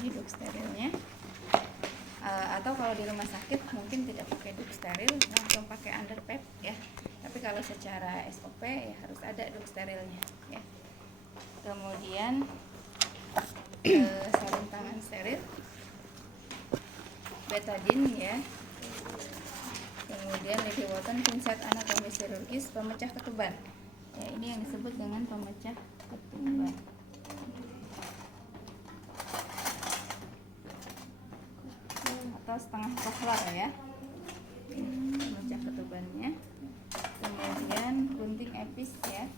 Ini duk sterilnya. Atau kalau di rumah sakit mungkin tidak pakai duk steril, langsung pakai underpad ya. Tapi kalau secara SOP ya harus ada duk sterilnya ya. Kemudian sarung tangan steril, betadine ya. Kemudian Lady Wotton pinset anatomi chirurgis pemecah ketuban. Ya, ini yang disebut dengan pemecah ketuban. Atau setengah kohlar ya. Ini pemecah ketubannya. Kemudian gunting epis ya.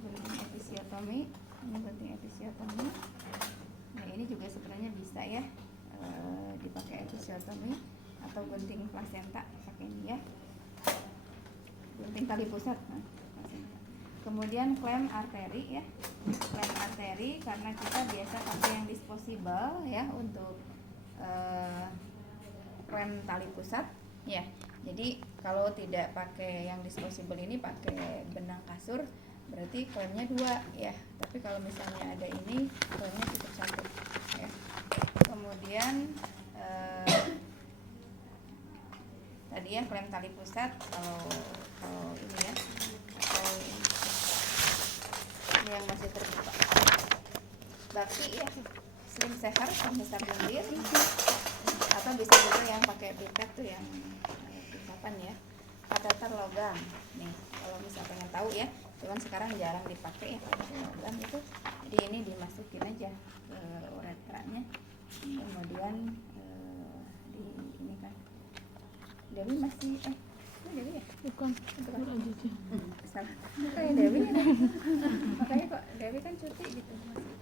Gunting episiotomi. Ini gunting episiotomi. Nah, ini juga sebenarnya bisa ya dipakai episiotomi atau gunting plasenta pakai ini ya. Gunting tali pusat. Nah, kemudian klem arteri ya. Klem arteri karena kita biasa pakai yang disposable ya untuk klem tali pusat ya. Jadi kalau tidak pakai yang disposable ini pakai benang kasur berarti klemnya 2 ya. Tapi kalau misalnya ada ini klemnya cukup 1 ya. Kemudian tadi ya klem tali pusat kalau ini ya, atau ini yang masih terbuka baki ya, slim seher pemisah lendir, atau bisa juga yang pakai pipet tuh yang pipapan ya, kateter logam nih kalau misalnya pengen tahu ya, cuman sekarang jarang dipakai ya kateter logam itu. Jadi ini dimasukin aja ke uretranya, kemudian di ini kan Dewi masih Dewi ya? Bukan salah. Kayak Dewi ya. Makanya kok Dewi kan cuti gitu masih.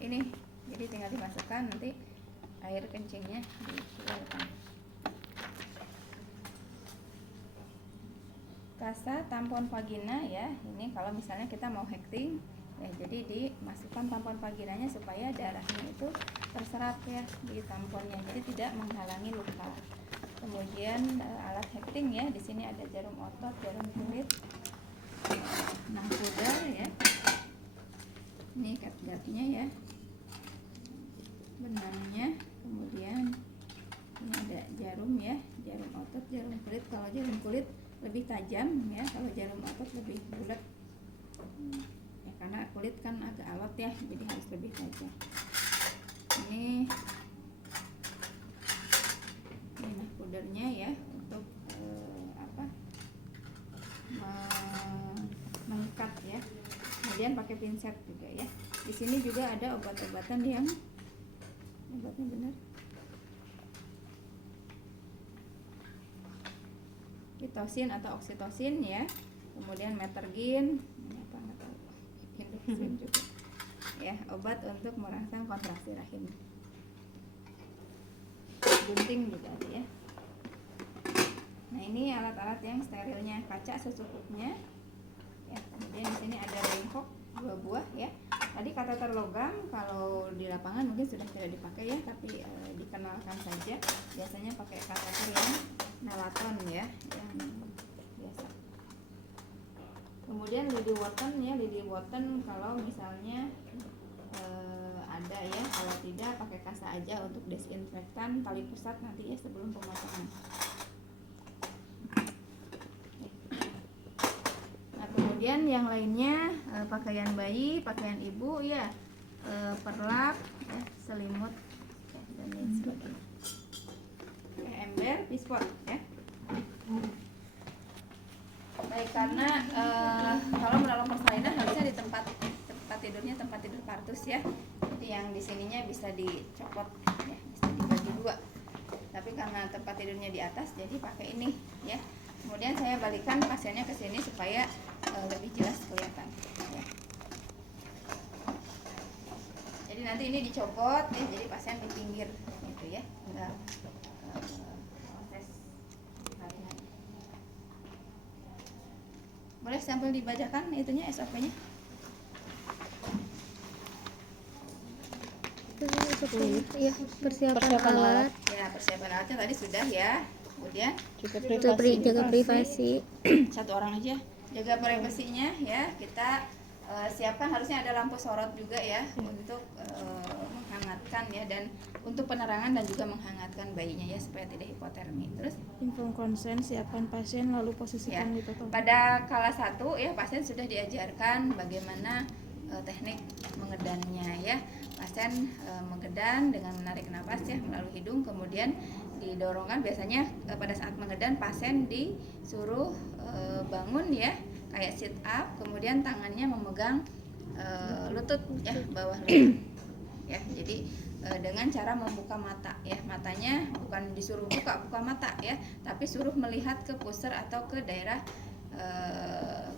Ini jadi tinggal dimasukkan, nanti air kencingnya dikeluarkan. Kasa tampon vagina ya. Ini kalau misalnya kita mau hekting ya, jadi dimasukkan tampon vaginanya supaya darahnya itu terserap ya di tamponnya, jadi tidak menghalangi luka. Kemudian alat hekting ya, di sini ada jarum otot, jarum kulit, benang pudar ya. Ini gat-gatnya ya, benangnya. Kemudian ini ada jarum ya, jarum otot, jarum kulit. Kalau jarum kulit lebih tajam ya, kalau jarum otot lebih bulat. Ya, karena kulit kan agak alot ya, jadi harus lebih tajam. Ini pudernya ya untuk mengikat ya. Kemudian pakai pinset juga ya. Di sini juga ada obat-obatan yang obatnya benar. Pitocin atau oksitosin ya. Kemudian metergin, apa nggak tahu. Induksin juga. Ya, obat untuk merangsang kontraksi rahim. Gunting juga ada ya. Nah, ini alat-alat yang sterilnya, kaca secukupnya. Ya, kemudian di sini ada bengkok 2 buah ya. Tadi kateter logam kalau di lapangan mungkin sudah tidak dipakai ya, tapi dikenalkan saja. Biasanya pakai kateter yang nalaton ya, yang biasa. Kemudian Lady Wotton ya, Lady Wotton kalau misalnya ada ya, kalau tidak pakai kasa aja untuk desinfektan tali pusat nanti ya sebelum pemasangan. Nah, kemudian yang lainnya pakaian bayi, pakaian ibu ya, perlap ya, selimut ya, dan lain sebagainya. Ember, pispot ya. Baik, karena kalau menolong persalinan harusnya di tempat tidurnya tempat tidur partus ya. Jadi yang di sininya bisa dicopot ya, bisa dibagi 2. Tapi karena tempat tidurnya di atas jadi pakai ini ya. Kemudian saya balikan pasiennya ke sini supaya lebih jelas kelihatan ya. Jadi nanti ini dicopot ya, jadi pasien di pinggir gitu ya. Enggak proses salinan. Boleh sampel dibacakan itunya SOP-nya? Ya, persiapan alat. Ya, persiapan alatnya tadi sudah ya. Kemudian Jaga privasi. 1 orang aja. Jaga privasinya ya. Kita siapkan, harusnya ada lampu sorot juga ya untuk menghangatkan ya, dan untuk penerangan dan juga menghangatkan bayinya ya supaya tidak hipotermi. Terus Info konsen, siapkan pasien lalu ya, posisikan di total. pada kelas 1 ya pasien sudah diajarkan bagaimana teknik mengedannya ya. Pasien mengedan dengan menarik napas ya melalui hidung, kemudian didorongkan. Biasanya pada saat mengedan pasien disuruh bangun ya, kayak sit up, kemudian tangannya memegang lutut ya, bawah lutut ya. Jadi dengan cara membuka mata ya, matanya bukan disuruh buka mata ya, tapi suruh melihat ke pusar atau ke daerah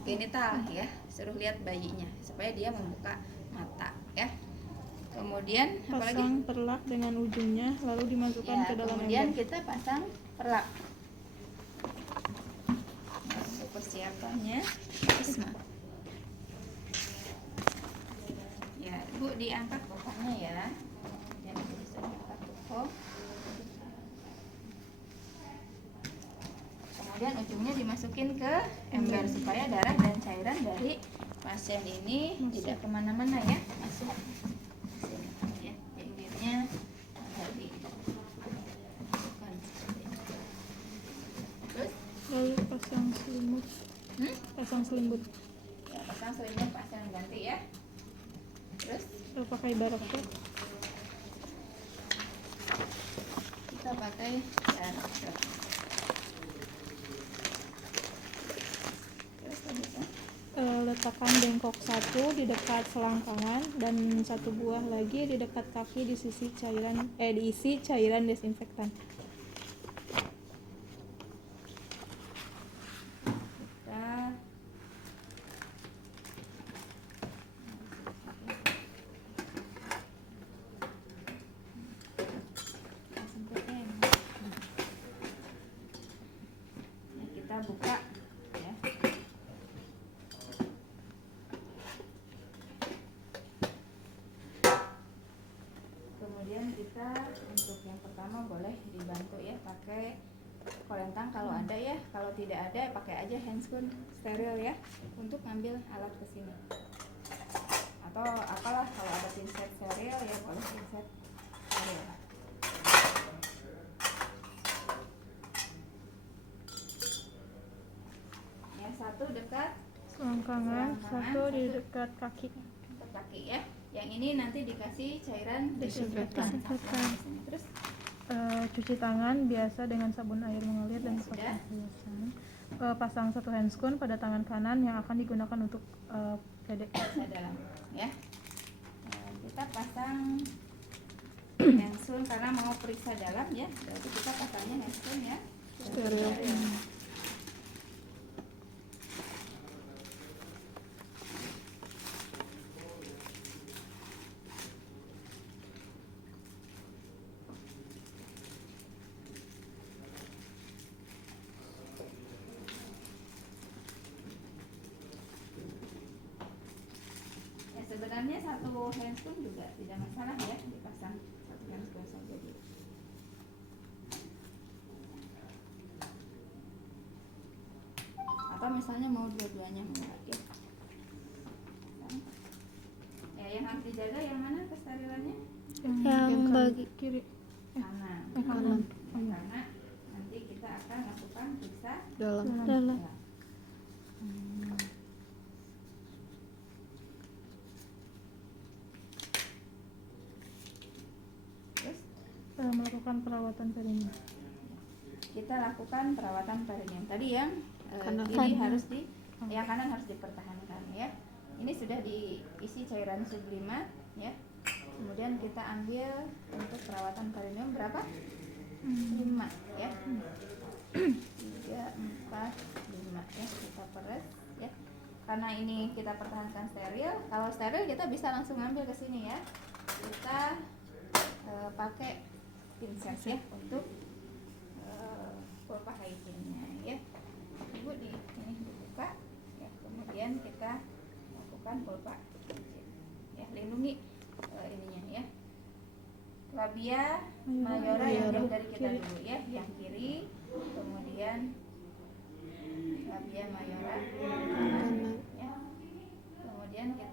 genital ya, suruh lihat bayinya supaya dia membuka mata ya. Kemudian apalagi? Pasang perlak dengan ujungnya lalu dimasukkan Ya, ke dalam kemudian ember. kita pasang perlak. Nah, untuk persiapannya, Isma. Ya, Ibu diangkat kokohnya ya. Ya, Ibu bisa angkat kokoh. Kemudian ujungnya dimasukin ke ember supaya darah dan cairan dari pasien ini tidak kemana-mana ya, masuk sini ya. Pinggirnya tadi. Terus Lalu pasang selimut. Pasang selimut. ya, pasang selimut, pasang ganti ya. Terus Pakai barakot. kita pakai barakot. Terus bisa Letakkan bengkok satu di dekat selangkangan dan satu buah lagi di dekat kaki diisi cairan desinfektan. kita ya, kita buka ya. Kemudian kita untuk yang pertama boleh dibantu ya pakai kolentang kalau ada ya, kalau tidak ada pakai aja handscoon steril ya untuk ngambil alat ke sini. Atau apalah, kalau ada pinset steril ya boleh pinset steril. Ya, satu dekat Selangkangan, satu di dekat kaki. ke kaki ya. Yang ini nanti dikasih cairan desinfektan. Terus Cuci tangan biasa dengan sabun air mengalir dan Ya, bekas sudah. biasan. Pasang satu handscoon pada tangan kanan yang akan digunakan untuk PD. periksa dalam ya. Kita pasang handscoon karena mau periksa dalam ya, berarti kita pasangnya handscoon ya. Steril. Ya, sebenarnya satu handscoon juga tidak masalah ya, dipasang satu handscoon saja dulu. Atau misalnya mau dua-duanya enggak ya. Ya, yang harus dijaga yang mana kesterilannya? Yang bagi kiri. Kanan. kanan. Karena nanti kita akan lakukan periksa Dalam. dalam. Terus Melakukan perawatan perineum. kita lakukan perawatan perineum. Tadi yang Kanan. kiri harus yang kanan harus dipertahankan ya. Ini sudah diisi cairan sublimat ya. Kemudian kita ambil untuk perawatan perineum berapa? 5 ya. 3, 4, 5 ya. Kita peres ya. Karena ini kita pertahankan steril. Kalau steril kita bisa langsung ambil ke sini ya. Kita pakai pinset ya untuk pulpa hygiene-nya ya. Ibu ini dibuka ya, kemudian kita lakukan pulpa hygiene ya, lindungi ininya ya, labia mayora yang jauh dari kita kiri. dulu ya, yang kiri, kemudian labia mayora Kanan. ya, kemudian kita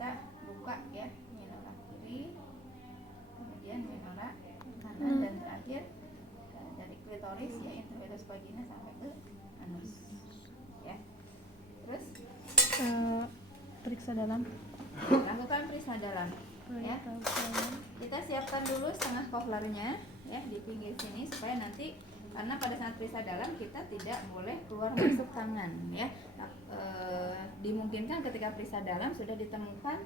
periksa dalam. Lakukan periksa dalam. Ya. Proyek dalam. Kita siapkan dulu setengah kohlernya ya di pinggir sini supaya nanti, karena pada saat periksa dalam kita tidak boleh keluar masuk tangan ya. Dimungkinkan ketika periksa dalam sudah ditemukan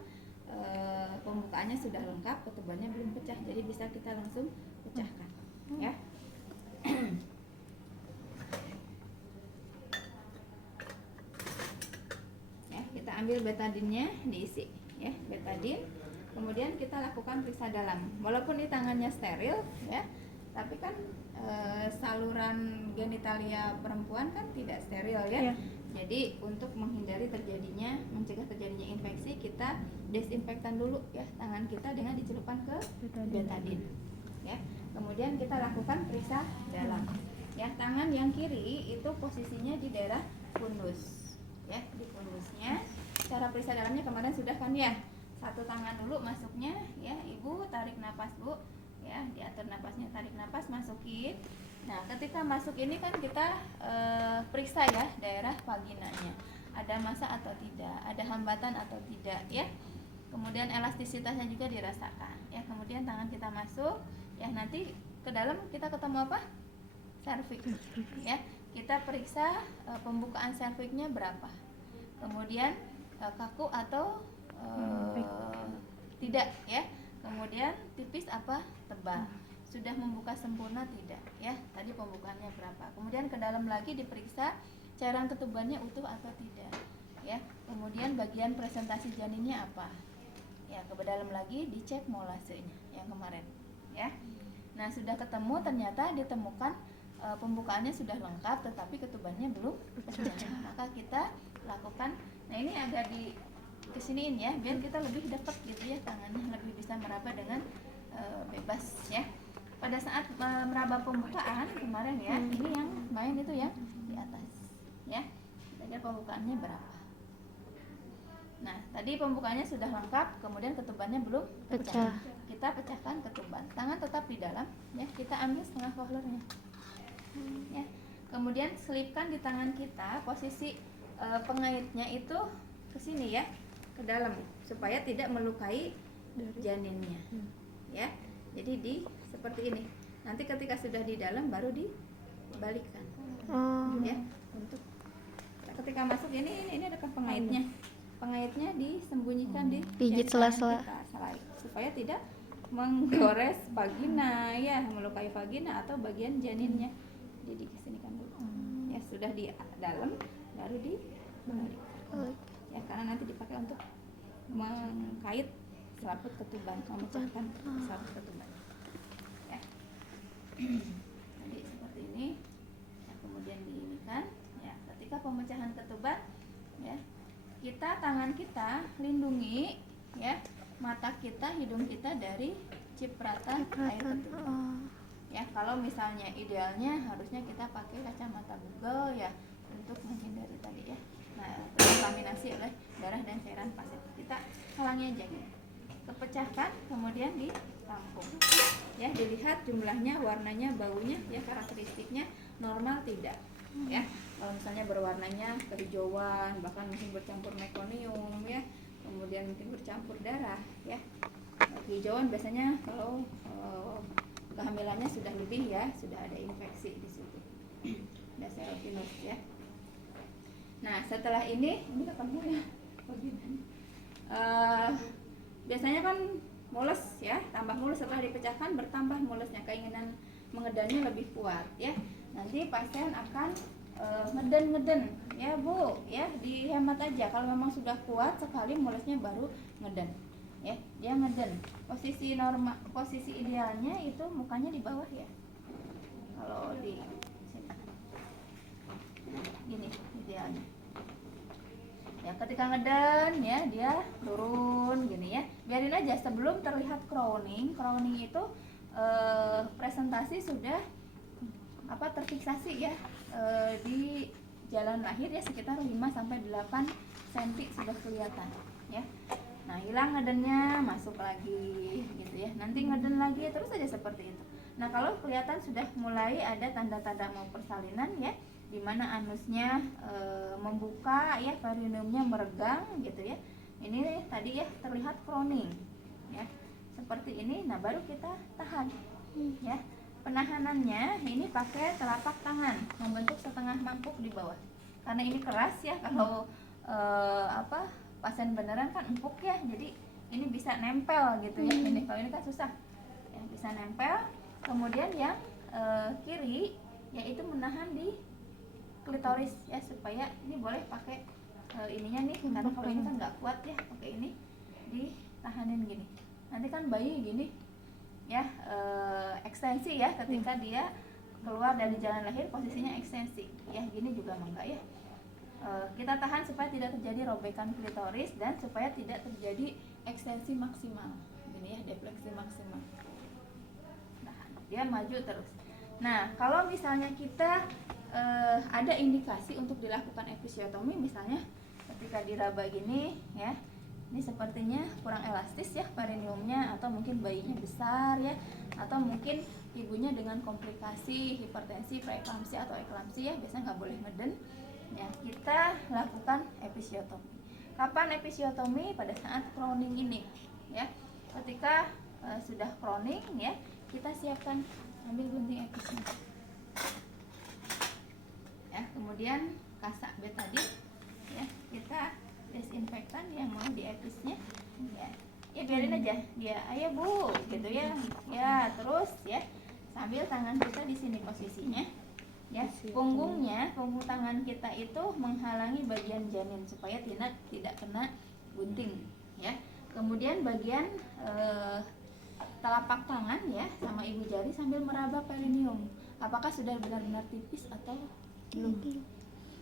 pembukaannya sudah lengkap, ketubannya belum pecah, jadi bisa kita langsung pecahkan ya. Ya, kita ambil betadinnya, diisi ya, betadin. Kemudian kita lakukan periksa dalam. Walaupun di tangannya steril ya, tapi kan saluran genitalia perempuan kan tidak steril ya. Iya. Jadi untuk mencegah terjadinya infeksi, kita desinfektan dulu ya tangan kita dengan dicelupkan ke betadin. Ya. Kemudian kita lakukan periksa dalam. Ya, tangan yang kiri itu posisinya di daerah fundus. Ya, di fundusnya. Cara periksa dalamnya kemarin sudah kan ya. Satu tangan dulu masuknya ya, ibu tarik napas bu ya, diatur napasnya, tarik napas, masukin. Nah ketika masuk ini kan kita periksa ya daerah vaginanya, ada massa atau tidak, ada hambatan atau tidak ya. Kemudian elastisitasnya juga dirasakan ya. Kemudian tangan kita masuk ya, nanti ke dalam kita ketemu apa? Serviks ya. Kita periksa pembukaan serviknya berapa, kemudian kaku atau tidak ya. Kemudian tipis apa tebal, sudah membuka sempurna tidak ya, tadi pembukaannya berapa. Kemudian ke dalam lagi diperiksa cairan ketubannya utuh atau tidak ya. Kemudian bagian presentasi janinnya apa ya, ke dalam lagi dicek molasenya yang kemarin ya. Nah sudah ketemu, ternyata ditemukan pembukaannya sudah lengkap tetapi ketubannya belum pecah, maka kita lakukan, nah ini agak di kesiniin ya, biar kita lebih dekat gitu ya, tangannya lebih bisa meraba dengan bebas ya. Pada saat meraba pembukaan kemarin ya, ini yang main itu yang di atas ya, kita lihat pembukaannya berapa. Nah tadi pembukaannya sudah lengkap, kemudian ketubannya belum pecah. Kita pecahkan ketuban, tangan tetap di dalam ya, kita ambil setengah kohlernya ya. Kemudian selipkan di tangan kita, posisi pengaitnya itu ke sini ya, ke dalam, supaya tidak melukai janinnya ya. Jadi di seperti ini, nanti ketika sudah di dalam baru dibalikkan ya. Untuk ketika masuk ini ada pengaitnya disembunyikan di Pijit sela-sela supaya tidak menggores vagina ya, melukai vagina atau bagian janinnya. Jadi kesinikan dulu ya, sudah di dalam baru dibalikkan ya, karena nanti dipakai untuk mengkait selaput ketuban, memecahkan selaput ketuban ya. Jadi seperti ini ya, kemudian diinikan ya. Ketika pemecahan ketuban ya, kita tangan kita lindungi ya mata kita, hidung kita dari cipratan air ketuban ya. Kalau misalnya idealnya harusnya kita pakai kacamata Google ya, untuk menghindari tadi ya, nah terkontaminasi oleh darah dan cairan pasien. Kita halangi aja gitu, kepecahkan, kemudian ditampung ya, dilihat jumlahnya, warnanya, baunya ya, karakteristiknya normal tidak ya. Kalau misalnya berwarnanya kehijauan, bahkan mungkin bercampur mekonium ya, kemudian mungkin bercampur darah ya. Kehijauan biasanya kalau kehamilannya sudah lebih ya, sudah ada infeksi di situ, ada serotinus ya. Nah setelah ini ketemu ya biasanya kan mules ya, tambah mules setelah dipecahkan, bertambah mulesnya, keinginan mengedannya lebih kuat ya. Nanti pasien akan ngeden ya bu ya, dihemat aja. Kalau memang sudah kuat sekali mulesnya baru ngeden ya, dia ngeden. Posisi normal, posisi idealnya itu mukanya di bawah ya, kalau di sini gini idealnya ya. Ketika ngeden ya, dia turun gini ya, biarin aja sebelum terlihat crowning. Crowning itu presentasi sudah terfiksasi ya di jalan lahir ya, sekitar 5-8 cm sudah kelihatan ya. Nah hilang ngedennya, masuk lagi gitu ya, nanti ngeden lagi, terus aja seperti itu. Nah kalau kelihatan sudah mulai ada tanda-tanda mau persalinan ya, dimana anusnya membuka ya, perineumnya meregang gitu ya, ini tadi ya terlihat frowning ya seperti ini. Nah baru kita tahan ya. Penahanannya ini pakai telapak tangan membentuk setengah mangkuk di bawah karena ini keras ya. Kalau pasien beneran kan empuk ya, jadi ini bisa nempel gitu ya. Ini kalau ini kan susah ya, bisa nempel. Kemudian yang kiri yaitu menahan di klitoris ya, supaya ini boleh pakai ininya nih, karena kalau ini kan nggak kuat ya, pakai ini ditahanin gini. Nanti kan bayi gini ya, ekstensi ya, ketika dia keluar dari jalan lahir posisinya ekstensi ya, gini juga enggak ya. Kita tahan supaya tidak terjadi robekan klitoris dan supaya tidak terjadi ekstensi maksimal gini ya, defleksi maksimal. Nah, dia maju terus. Nah, kalau misalnya kita ada indikasi untuk dilakukan episiotomi, misalnya ketika diraba gini ya, ini sepertinya kurang elastis ya perineumnya, atau mungkin bayinya besar ya, atau mungkin ibunya dengan komplikasi hipertensi, preeklamsia atau eklamsia, biasanya nggak boleh ngeden ya, kita lakukan episiotomi. Kapan episiotomi? Pada saat crowning ini ya. Ketika sudah crowning ya, kita siapkan, ambil gunting episnya ya, kemudian kasak betadin ya, kita desinfektan yang mau di episnya ya biarin aja dia, ayo bu gitu ya, ya terus ya sambil tangan kita di sini posisinya ya, punggung tangan kita itu menghalangi bagian janin supaya tidak kena gunting ya. Kemudian bagian telapak tangan ya sama ibu jari sambil meraba perineum, apakah sudah benar-benar tipis atau belum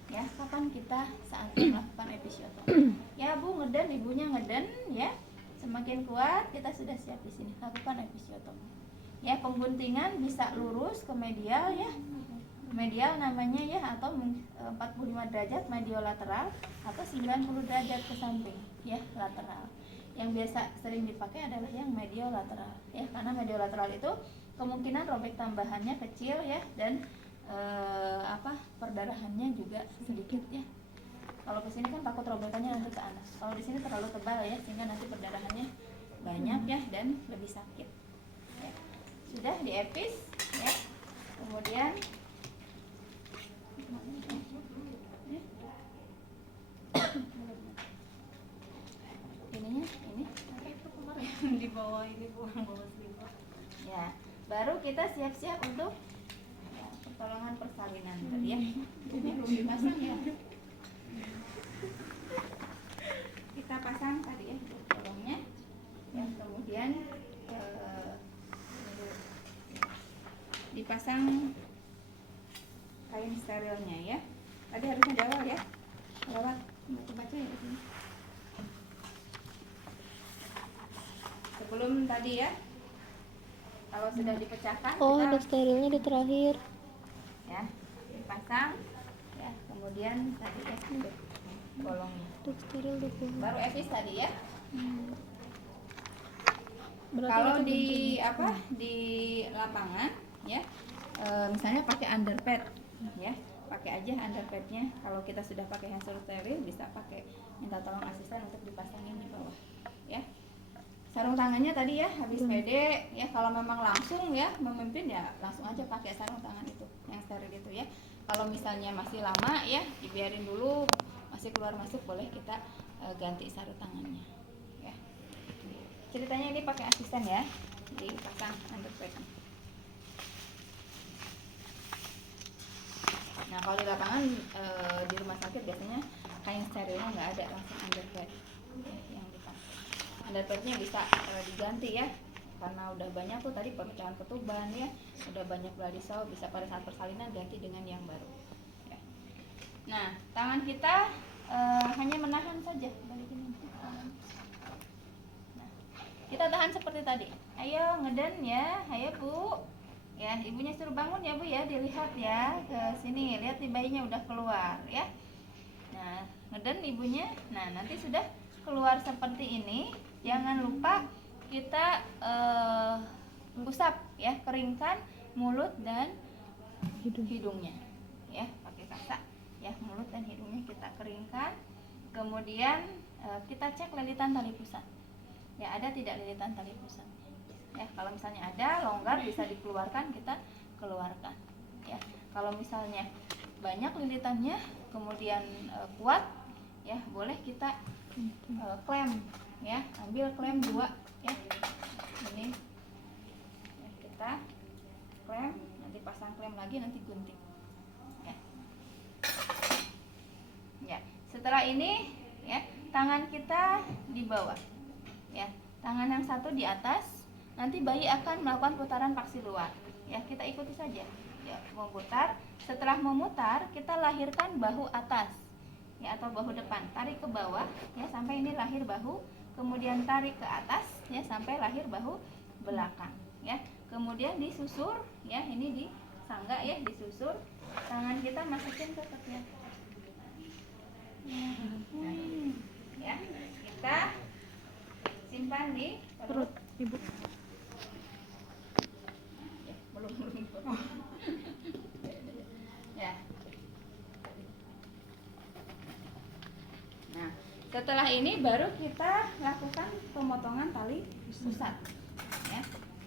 ya. Kapan kita saatnya melakukan episiotomi ya bu, ngeden, ibunya ngeden ya, semakin kuat kita sudah siap di sini lakukan episiotomi ya. Pengguntingan bisa lurus ke medial ya, medial namanya ya, atau 45 derajat mediolateral atau 90 derajat ke samping ya, lateral. Yang biasa sering dipakai adalah yang mediolateral ya, karena mediolateral itu kemungkinan robek tambahannya kecil ya, dan perdarahannya juga sedikit ya. Kalau ke sini kan takut robekannya nanti ke anas. Kalau di sini terlalu tebal ya, sehingga nanti perdarahannya banyak ya dan lebih sakit. Ya. Sudah di epis ya. Kemudian ininya ini di bawah ini bawah selimut. Ya, baru kita siap-siap untuk pertolongan persalinan tadi ya. Ini belum dipasang ya. Kita pasang tadi ya bolongnya. Ya, kemudian dipasang kain sterilnya ya. Tadi harusnya di awal ya. Lewat baca ya di sini. Sebelum tadi ya. Kalau sudah dipecahkan, ada sterilnya di terakhir ya, dipasang ya, kemudian tadi ya bolongnya steril dulu. baru epis tadi ya. itu Kalau di lapangan ya, misalnya pakai underpad ya, pakai aja underpadnya. Kalau kita sudah pakai hand steril bisa pakai, minta tolong asisten untuk dipasangin di bawah ya. Sarung tangannya tadi ya habis PD ya, kalau memang langsung ya memimpin ya langsung aja pakai sarung tangan itu yang steril itu ya. Kalau misalnya masih lama ya dibiarin dulu, masih keluar masuk, boleh kita ganti sarung tangannya ya. Ceritanya ini pakai asisten ya, dipasang underpadnya. Nah kalau di lapangan di rumah sakit biasanya kain sterilnya nggak ada, langsung underpad ya, yang dipakai. Underpadnya bisa diganti ya, karena udah banyak tuh tadi pemecahan ketuban ya, udah banyak beladisau, bisa pada saat persalinan ganti dengan yang baru ya. Nah tangan kita hanya menahan saja, balikin nanti. Nah, kita tahan seperti tadi, ayo ngeden ya, ayo bu ya, ibunya suruh bangun ya bu ya, dilihat ya ke sini, lihat nih bayinya udah keluar ya. Nah ngeden ibunya, nah nanti sudah keluar seperti ini, jangan lupa kita usap ya, keringkan mulut dan hidungnya ya, pakai kasak ya, mulut dan hidungnya kita keringkan, Kemudian kita cek lilitan tali pusat. Ya, ada tidak lilitan tali pusat? Ya, kalau misalnya ada, longgar bisa dikeluarkan, kita keluarkan. Ya, kalau misalnya banyak lilitannya, kemudian kuat, ya boleh kita klem, ya, ambil klem 2, ya, ini, ya, kita klem, nanti pasang klem lagi, nanti gunting, ya. Ya, setelah ini, ya, tangan kita di bawah, ya, tangan yang satu di atas, nanti bayi akan melakukan putaran paksi luar, ya, kita ikuti saja, ya, memutar. Setelah memutar, kita lahirkan bahu atas, ya, atau bahu depan, tarik ke bawah, ya, sampai ini lahir bahu, kemudian tarik ke atas, ya, sampai lahir bahu belakang, ya, kemudian disusur, ya, ini disangga, ya, disusur, tangan kita masukin ke ketiak, ya, kita simpan di perut ibu. ya, belum ya. Nah, setelah ini baru kita lakukan pemotongan tali pusat, ya.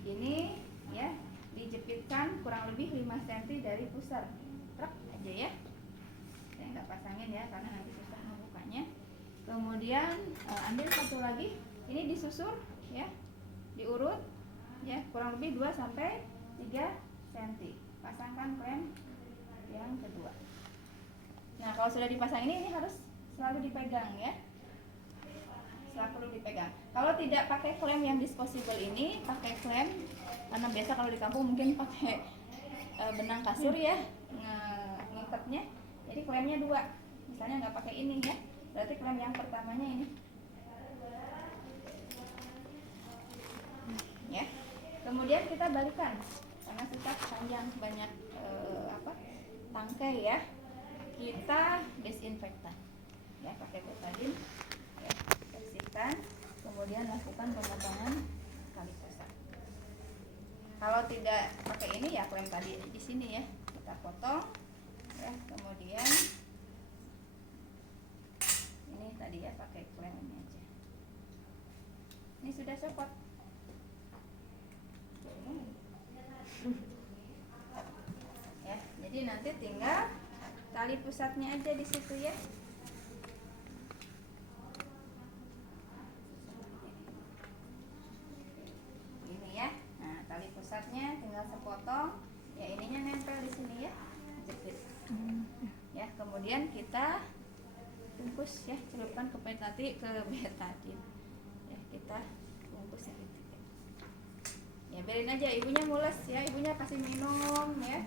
Ini, ya, dijepitkan kurang lebih 5 cm dari pusar, truk aja, ya. Saya nggak pasangin, ya, karena nanti susah membukanya. Kemudian ambil satu lagi, ini disusur, ya, diurut, ya, kurang lebih 2 sampai 3 cm. Pasangkan klem yang kedua. Nah, kalau sudah dipasang ini harus selalu dipegang, ya, selalu dipegang. Kalau tidak pakai klem yang disposable ini, pakai klem, karena biasa kalau di kampung mungkin pakai benang kasur, ya, ngikatnya. Jadi klemnya 2, misalnya nggak pakai ini, ya, berarti klem yang pertamanya ini, ya. Kemudian kita balikan karena susah, panjang, banyak tangkai, ya. Kita desinfektan, ya, pakai betadine, ya, bersihkan, kemudian lakukan pemotongan tali pusat. Kalau tidak pakai ini, ya, klem tadi di sini, ya, kita potong, ya, kemudian ini tadi, ya, pakai klem ini aja. Ini sudah copot. Ya, jadi nanti tinggal tali pusatnya aja di situ, ya. Ini, ya. Nah, tali pusatnya tinggal sepotong, ya, ininya nempel di sini, ya, jepit. Ya, kemudian kita bungkus, ya, celupkan ke betadine, ya, kita bungkus yang itu. Ya, biarin aja ibunya mules, ya, ibunya kasih minum, ya.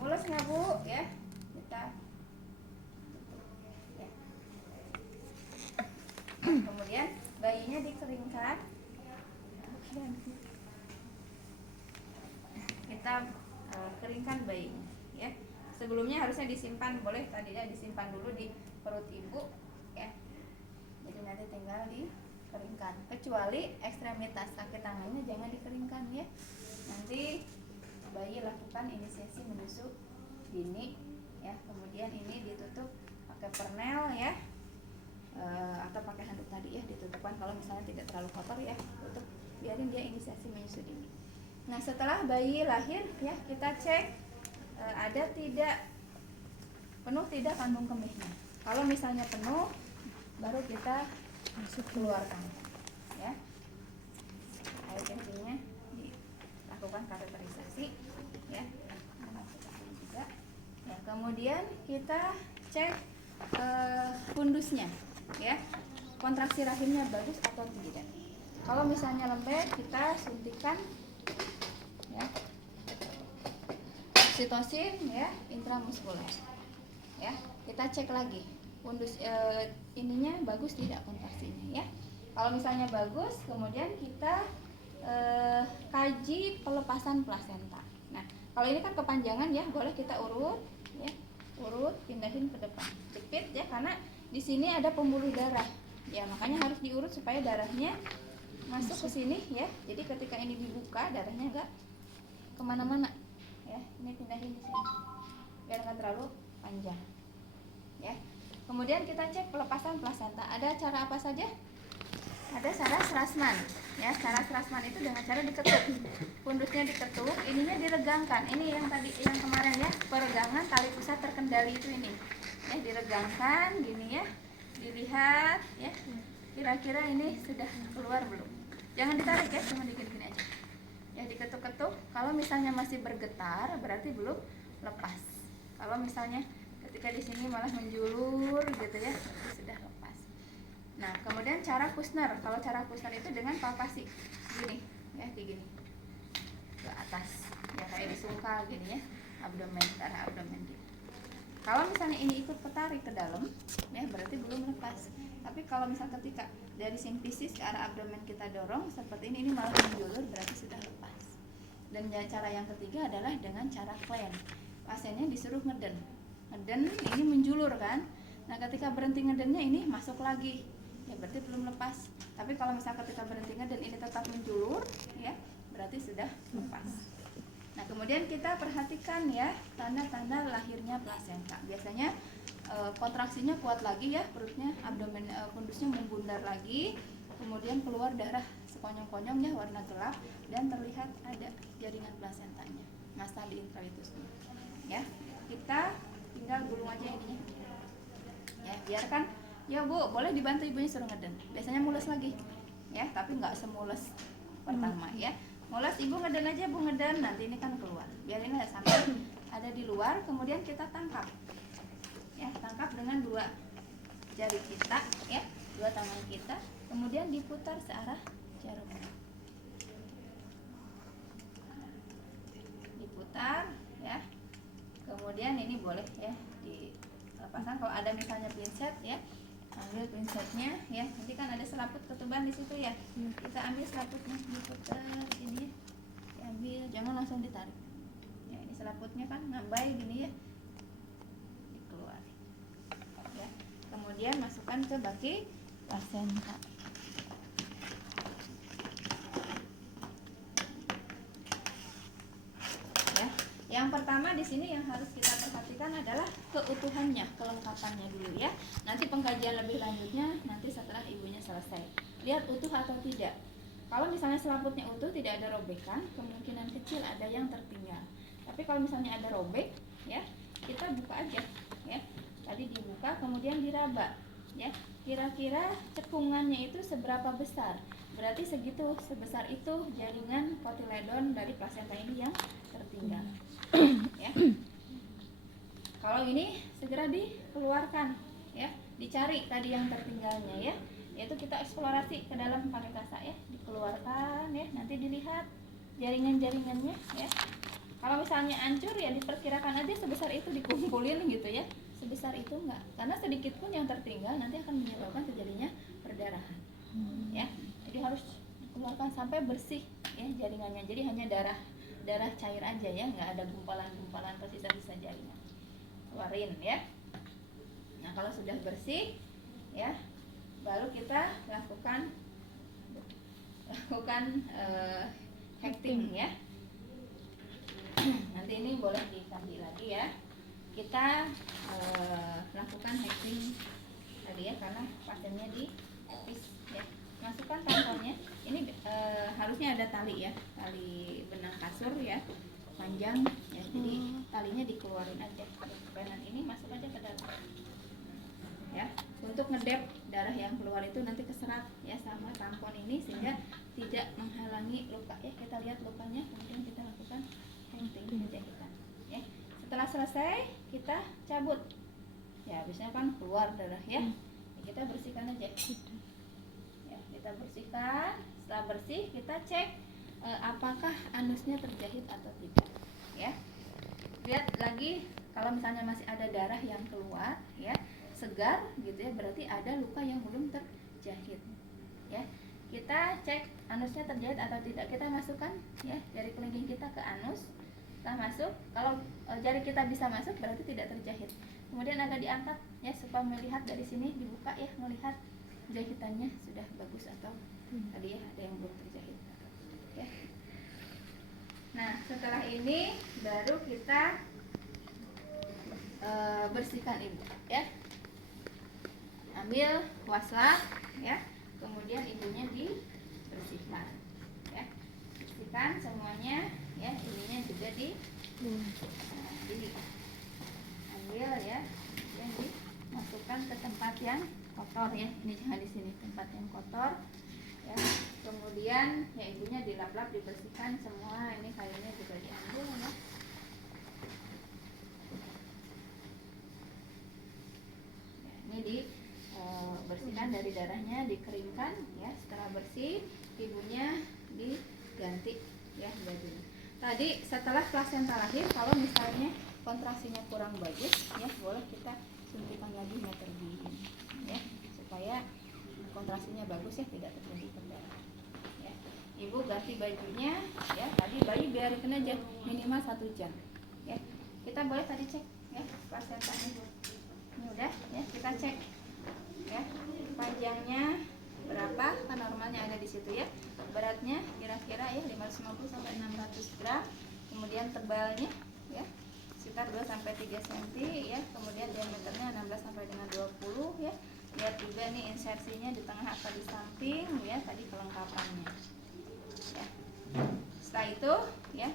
Mules nggak, Bu? Ya, kita, ya. Kemudian bayinya dikeringkan, kita keringkan bayinya, ya. Sebelumnya harusnya disimpan, boleh tadi, ya, disimpan dulu di perut ibu, ya. Jadi nanti tinggal dikeringkan, kecuali ekstremitas kaki tangannya jangan dikeringkan, ya. Nanti bayi lakukan inisiasi menyusu dini, ya. Kemudian ini ditutup pakai pernel, ya, atau pakai handuk tadi, ya, ditutupkan. Kalau misalnya tidak terlalu kotor, ya, tutup, biarin dia inisiasi menyusu dini. Nah, setelah bayi lahir, ya, kita cek ada tidak penuh tidak kandung kemihnya. Kalau misalnya penuh, baru kita keluarkan, ya. Air kencingnya dilakukan kateterisasi, ya. Juga. Ya, kemudian kita cek fundusnya, ya, kontraksi rahimnya bagus atau tidak. Kalau misalnya lembek, kita suntikan, ya, oksitosin, ya, intramuskuler, ya. Kita cek lagi fundus ininya bagus tidak kontraksinya, ya. Kalau misalnya bagus, kemudian kita kaji pelepasan plasenta. Nah, kalau ini kan kepanjangan, ya, boleh kita urut, ya, urut, pindahin ke depan, jepit, ya, karena di sini ada pembuluh darah, ya, makanya harus diurut supaya darahnya masuk ke sini, ya. Jadi ketika ini dibuka, darahnya enggak kemana-mana, ya. Ini pindahin di sini biar nggak terlalu panjang, ya. Kemudian kita cek pelepasan plasenta. Ada cara apa saja? Ada cara Strassman. Ya, cara Strassman itu dengan cara diketuk. Pundusnya diketuk, ininya diregangkan. Ini yang tadi yang kemarin ya, peregangan tali pusat terkendali itu ini. Ya, diregangkan gini ya. Dilihat ya. Kira-kira ini sudah keluar belum? Jangan ditarik ya, cuma digini-gini aja. Ya, diketuk-ketuk. Kalau misalnya masih bergetar, berarti belum lepas. Kalau misalnya ketika di sini malah menjulur gitu ya, itu sudah lepas. Nah, kemudian cara Kushner. Kalau cara Kushner itu dengan palpasi gini, ya kayak gini ke atas, ya kayak disungkal gini ya, abdomen, arah abdomen gitu. Kalau misalnya ini ikut ketarik ke dalam, ya berarti belum lepas. Tapi kalau misal ketika dari simfisis ke arah abdomen kita dorong seperti ini malah menjulur, berarti sudah lepas. Dan cara yang ketiga adalah dengan cara Klein. Pasiennya disuruh ngeden, ini menjulur kan. Nah, ketika berhenti ngedennya ini masuk lagi, ya berarti belum lepas. Tapi kalau misalnya ketika berhenti ngeden ini tetap menjulur, ya berarti sudah lepas. Nah, kemudian kita perhatikan ya tanda-tanda lahirnya plasenta. Biasanya kontraksinya kuat lagi ya, perutnya, abdomen, pundusnya membundar lagi, kemudian keluar darah sekonyong-konyong ya, warna gelap, dan terlihat ada jaringan plasentanya, massa di introitusnya. Ya, kita tinggal gulung aja ini. Ya, biarkan. Ya Bu, boleh dibantu ibunya suruh ngeden. Biasanya mules lagi, ya, tapi nggak semules pertama ya. Mules ibu ngeden aja, Bu ngeden. Nanti ini kan keluar. Biarin aja sampai ada di luar. Kemudian kita tangkap. Ya, tangkap dengan dua jari kita, ya, dua tangan kita. Kemudian diputar searah jarum. Diputar, ya. Kemudian ini boleh ya dilepaskan. Kalau ada misalnya pinset ya, ambil pinsetnya ya. Nanti kan ada selaput ketuban di situ ya. Kita ambil selaputnya, diputar ini ya. Diambil, jangan langsung ditarik. Ya, ini selaputnya kan ngambai gini ya. Dikeluarin. Ya. Kemudian masukkan ke baki plasenta. Yang pertama di sini yang harus kita perhatikan adalah keutuhannya, kelengkapannya dulu ya. Nanti pengkajian lebih lanjutnya nanti setelah ibunya selesai. Lihat utuh atau tidak. Kalau misalnya selaputnya utuh, tidak ada robekan, kemungkinan kecil ada yang tertinggal. Tapi kalau misalnya ada robek, ya kita buka aja, ya. Tadi dibuka, kemudian diraba, ya. Kira-kira cekungannya itu seberapa besar? Berarti segitu, sebesar itu jaringan kotiledon dari plasenta ini yang tertinggal. Ya. Kalau ini segera dikeluarkan, ya, dicari tadi yang tertinggalnya ya, yaitu kita eksplorasi ke dalam pakai kasa ya, dikeluarkan ya, nanti dilihat jaringan-jaringannya ya. Kalau misalnya hancur ya diperkirakan aja sebesar itu dikumpulin gitu ya, sebesar itu enggak, karena sedikit pun yang tertinggal nanti akan menyebabkan terjadinya perdarahan, ya. Jadi harus dikeluarkan sampai bersih ya jaringannya, jadi hanya darah cair aja ya, nggak ada gumpalan-gumpalan atau sisa-sisa jaringan. Keluarin ya. Nah, kalau sudah bersih ya, baru kita lakukan hecting ya. Nanti ini boleh dikaji lagi ya. Kita lakukan hecting tadi ya, karena pasiennya di epis ya. Masukkan tamponnya. Ini harusnya ada tali ya, tali benang kasur ya, panjang ya. Jadi talinya dikeluarin aja. Benan ini masuk aja ke dalam. Ya, untuk ngedep darah yang keluar itu nanti keserap ya sama tampon ini sehingga tidak menghalangi luka ya. Kita lihat lukanya, kemudian kita lakukan hecting penjahitan. Ya. Setelah selesai kita cabut. Ya, biasanya kan keluar darah ya. Kita bersihkan aja. Ya, kita bersihkan. Setelah bersih kita cek apakah anusnya terjahit atau tidak ya. Lihat lagi kalau misalnya masih ada darah yang keluar ya, segar gitu ya, berarti ada luka yang belum terjahit ya. Kita cek anusnya terjahit atau tidak. Kita masukkan ya jari kelingking kita ke anus. Kita masuk, kalau jari kita bisa masuk berarti tidak terjahit. Kemudian agak diangkat ya supaya melihat dari sini, dibuka ya, melihat jahitannya sudah bagus atau tadi ya ada yang belum terjahit ya. Nah, setelah ini baru kita bersihkan ibu ya. diambil waslah ya, kemudian ibunya dibersihkan ya, bersihkan semuanya ya, ininya juga diambil ya, kemudian dimasukkan ke tempat yang kotor ya, ini jangan di sini, tempat yang kotor ya, kemudian ya ibunya dilap-lap, dibersihkan semua, ini kayunya juga diambil ya. Ini dibersihkan dari darahnya, dikeringkan ya, setelah bersih ibunya diganti ya bajunya. Tadi setelah plasenta lahir, kalau misalnya kontraksinya kurang bagus ya, boleh kita suntikan lagi metergin ya, supaya kontraksinya bagus ya, tidak terjadi perdarahan ya. Ibu ganti bajunya ya, tadi bayi biarkan aja minimal 1 jam ya. Kita boleh tadi cek ya plasentanya, ini udah ya, kita cek ya panjangnya berapa, kan normalnya ada di situ ya, beratnya kira-kira ya 550 sampai 600 gram, kemudian tebalnya ya sekitar 2 sampai 3 cm ya, kemudian diameternya 16 sampai dengan 20 ya. Lihat juga nih insersinya di tengah atau di samping ya, tadi kelengkapannya ya. Setelah itu ya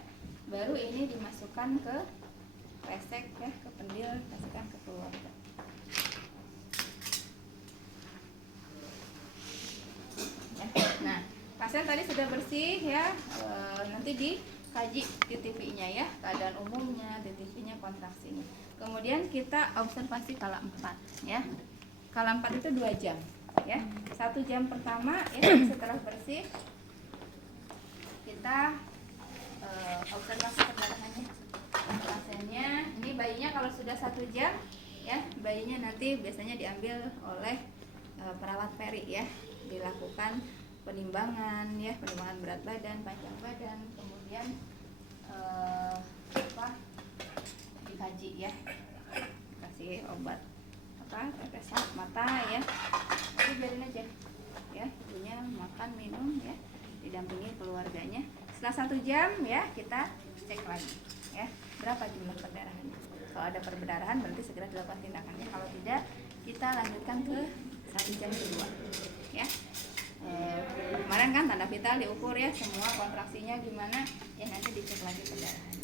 baru ini dimasukkan ke pesek ya, ke pendil, kasihkan ke keluarga. Nah, pasien tadi sudah bersih ya, nanti dikaji TTV-nya ya, keadaan umumnya, TTV-nya, kontraksinya. Kemudian kita observasi kala 4 ya. Kala 4 itu 2 jam ya. 1 jam pertama ya, setelah bersih kita observasi perdarahannya. Pasiennya, ini bayinya kalau sudah 1 jam ya, bayinya nanti biasanya diambil oleh perawat peri ya, dilakukan penimbangan ya, penimbangan berat badan, panjang badan, kemudian dikaji ya, kasih obat tetes mata ya, itu biarin aja ya, ibunya makan minum ya, didampingi keluarganya. Setelah 1 jam ya, kita cek lagi ya, berapa jumlah perdarahannya. Kalau ada perdarahan berarti segera dilakukan tindakannya, kalau tidak kita lanjutkan ke 1 jam kedua ya. Kemarin kan tanda vital diukur ya, semua kontraksinya gimana ya, nanti dicek lagi perdarahan.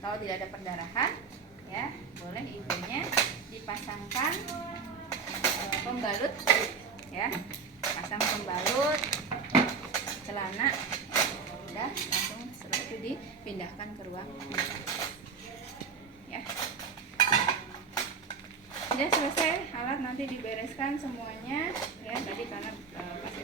Kalau tidak ada perdarahan ya, boleh ibunya dipasangkan pembalut ya, pasang pembalut celana, udah langsung setelah itu dipindahkan ke ruang ya. Udah selesai alat, nanti dibereskan semuanya ya, tadi karena pasien